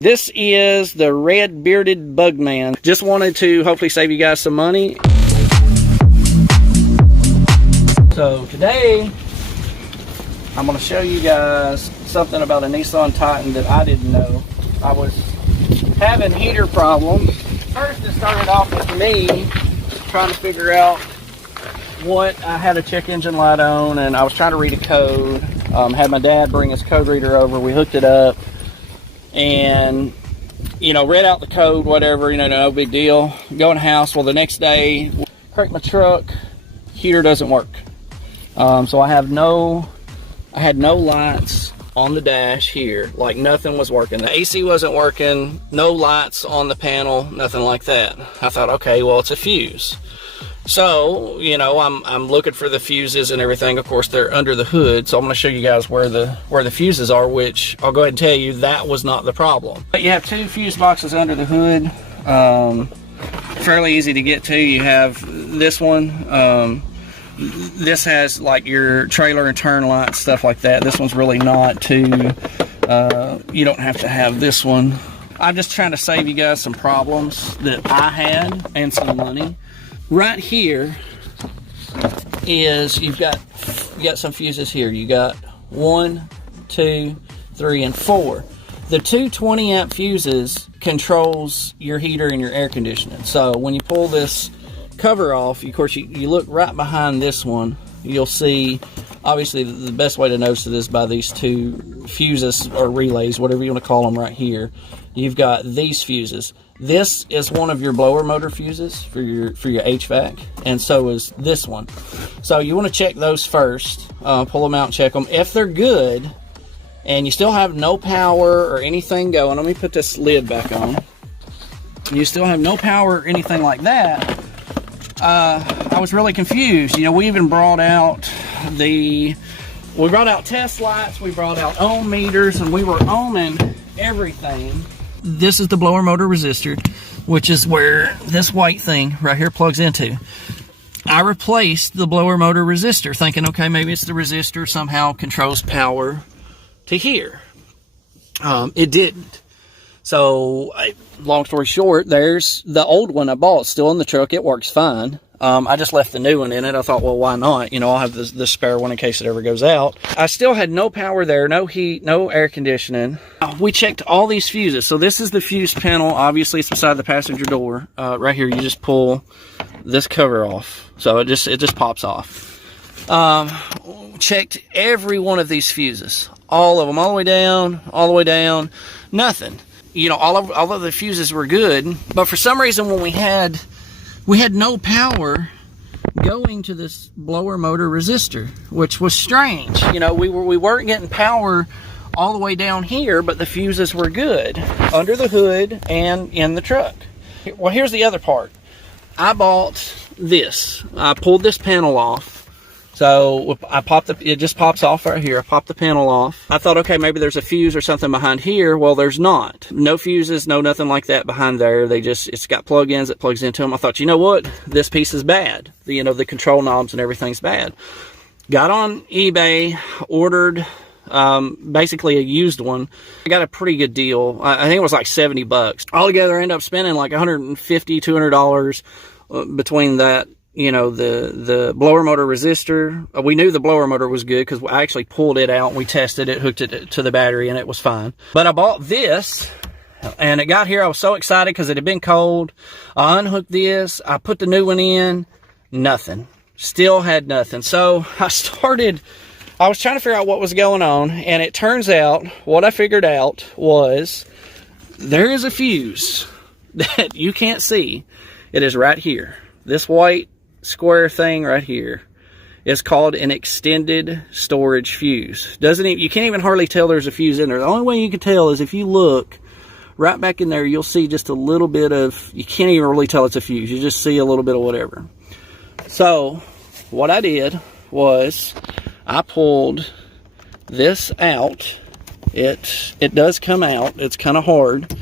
This is the red bearded bug man. Just wanted to hopefully save you guys some money. So today I'm going to show you guys something about a Nissan Titan that I didn't know. I was having heater problems. First it started off with me trying to figure out what I had a check engine light on, and I was trying to read a code. Had my dad bring his code reader over. We hooked it up and read out the code, whatever, no big deal. Go in the house. Well, the next day, crank my truck, heater doesn't work. So I had no lights on the dash here, like nothing was working. The AC wasn't working, no lights on the panel, nothing like that. I thought, okay, well, it's a fuse. So, I'm looking for the fuses and everything. Of course, they're under the hood. So I'm going to show you guys where the fuses are, which I'll go ahead and tell you that was not the problem. But you have two fuse boxes under the hood. Fairly easy to get to. You have this one. This has like your trailer and turn lights, stuff like that. This one's really not too, you don't have to have this one. I'm just trying to save you guys some problems that I had and some money. Right here is you got some fuses here. You got 1, 2, 3, and 4. The two 20 amp fuses controls your heater and your air conditioning. So when you pull this cover off, of course you look right behind this one, you'll see, obviously the best way to notice it is by these two fuses or relays, whatever you want to call them, right here. You've got these fuses. This is one of your blower motor fuses for your HVAC, and so is this one. So you want to check those first, pull them out and check them. If they're good and you still have no power or anything going, let me put this lid back on. You still have no power or anything like that. I was really confused. We even brought out test lights, we brought out ohm meters, and we were ohming everything. This is the blower motor resistor, which is where this white thing right here plugs into. I replaced the blower motor resistor, thinking, okay, maybe it's the resistor somehow controls power to here. It didn't. So, long story short, there's the old one I bought, still in the truck. It works fine. I just left the new one in it. I thought, well, why not? I'll have the spare one in case it ever goes out. I still had no power there, no heat, no air conditioning. We checked all these fuses. So this is the fuse panel. Obviously, it's beside the passenger door. Right here, you just pull this cover off. So it just pops off. Checked every one of these fuses. All of them, all the way down, nothing. All of the fuses were good, but for some reason when we had no power going to this blower motor resistor, which was strange. We weren't getting power all the way down here, but the fuses were good under the hood and in the truck. Well, here's the other part. I bought this. I pulled this panel off. So it just pops off right here. I popped the panel off. I thought, okay, maybe there's a fuse or something behind here. Well, there's not. No fuses, no nothing like that behind there. It's got plug-ins that plugs into them. I thought, you know what? This piece is bad. The control knobs and everything's bad. Got on eBay, ordered basically a used one. I got a pretty good deal. I think it was like 70 bucks. Altogether, I ended up spending like $150, $200 between that. The blower motor resistor. We knew the blower motor was good because I actually pulled it out and we tested it, hooked it to the battery, and it was fine. But I bought this, and it got here. I was so excited because it had been cold. I unhooked this. I put the new one in. Nothing. Still had nothing. So I was trying to figure out what was going on, and it turns out what I figured out was there is a fuse that you can't see. It is right here. This white square thing right here is called an extended storage fuse. You can't even hardly tell there's a fuse in there. The only way you can tell is if you look right back in there, you'll see just a little bit of, you can't even really tell it's a fuse. You just see a little bit of whatever. So what I did was I pulled this out. It does come out. It's kind of hard.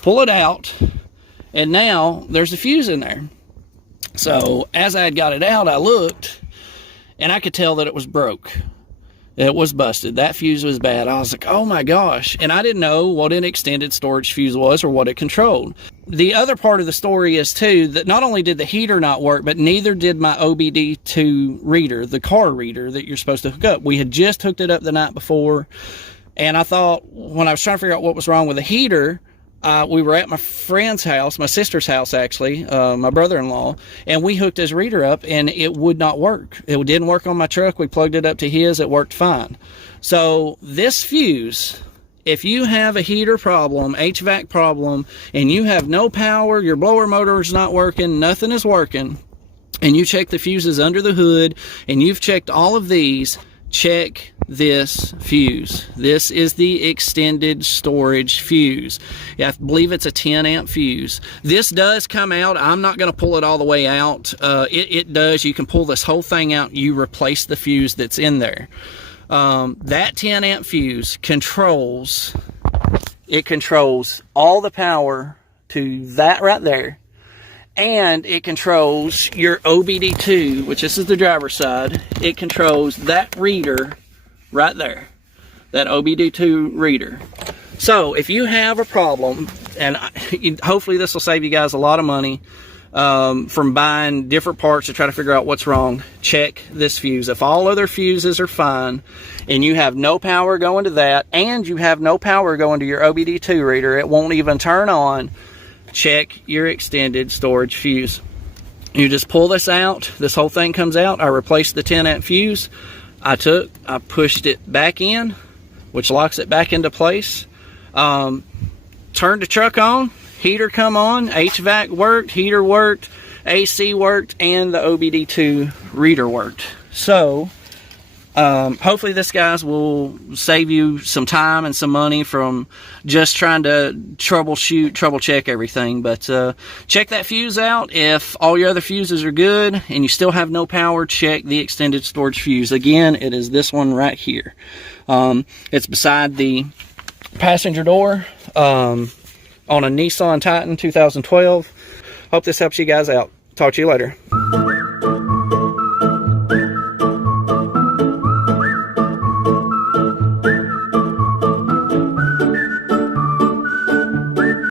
Pull it out, and now there's a fuse in there. So as I had got it out, I looked, and I could tell that it was broke. It was busted. That fuse was bad. I was like, oh my gosh. And I didn't know what an extended storage fuse was or what it controlled. The other part of the story is too, that not only did the heater not work, but neither did my OBD2 reader, the car reader that you're supposed to hook up. We had just hooked it up the night before. And I thought, when I was trying to figure out what was wrong with the heater, we were at my friend's house, my sister's house actually, my brother-in-law, and we hooked his reader up and it would not work. It didn't work on my truck. We plugged it up to his, it worked fine. So this fuse, if you have a heater problem, HVAC problem, and you have no power, your blower motor is not working, nothing is working, and you check the fuses under the hood, and you've checked all of these, check this fuse. This is the extended storage fuse. I believe it's a 10 amp fuse. This does come out. I'm not going to pull it all the way out. It does. You can pull this whole thing out. You replace the fuse that's in there. That 10 amp fuse controls all the power to that right there. And it controls your OBD2, which this is the driver's side. It controls that reader right there, that OBD2 reader. So if you have a problem, and hopefully this will save you guys a lot of money from buying different parts to try to figure out what's wrong, check this fuse. If all other fuses are fine and you have no power going to that, and you have no power going to your OBD2 reader, it won't even turn on, check your extended storage fuse. You just pull this out, this whole thing comes out. I replaced the 10 amp fuse. I pushed it back in, which locks it back into place. Turned the truck on, heater come on, HVAC worked, heater worked, AC worked, and the OBD2 reader worked. So hopefully this, guys, will save you some time and some money from just trying to trouble check everything. But check that fuse out. If all your other fuses are good and you still have no power, check the extended storage fuse. Again, it is this one right here. It's beside the passenger door on a Nissan Titan 2012. Hope this helps you guys out. Talk to you later.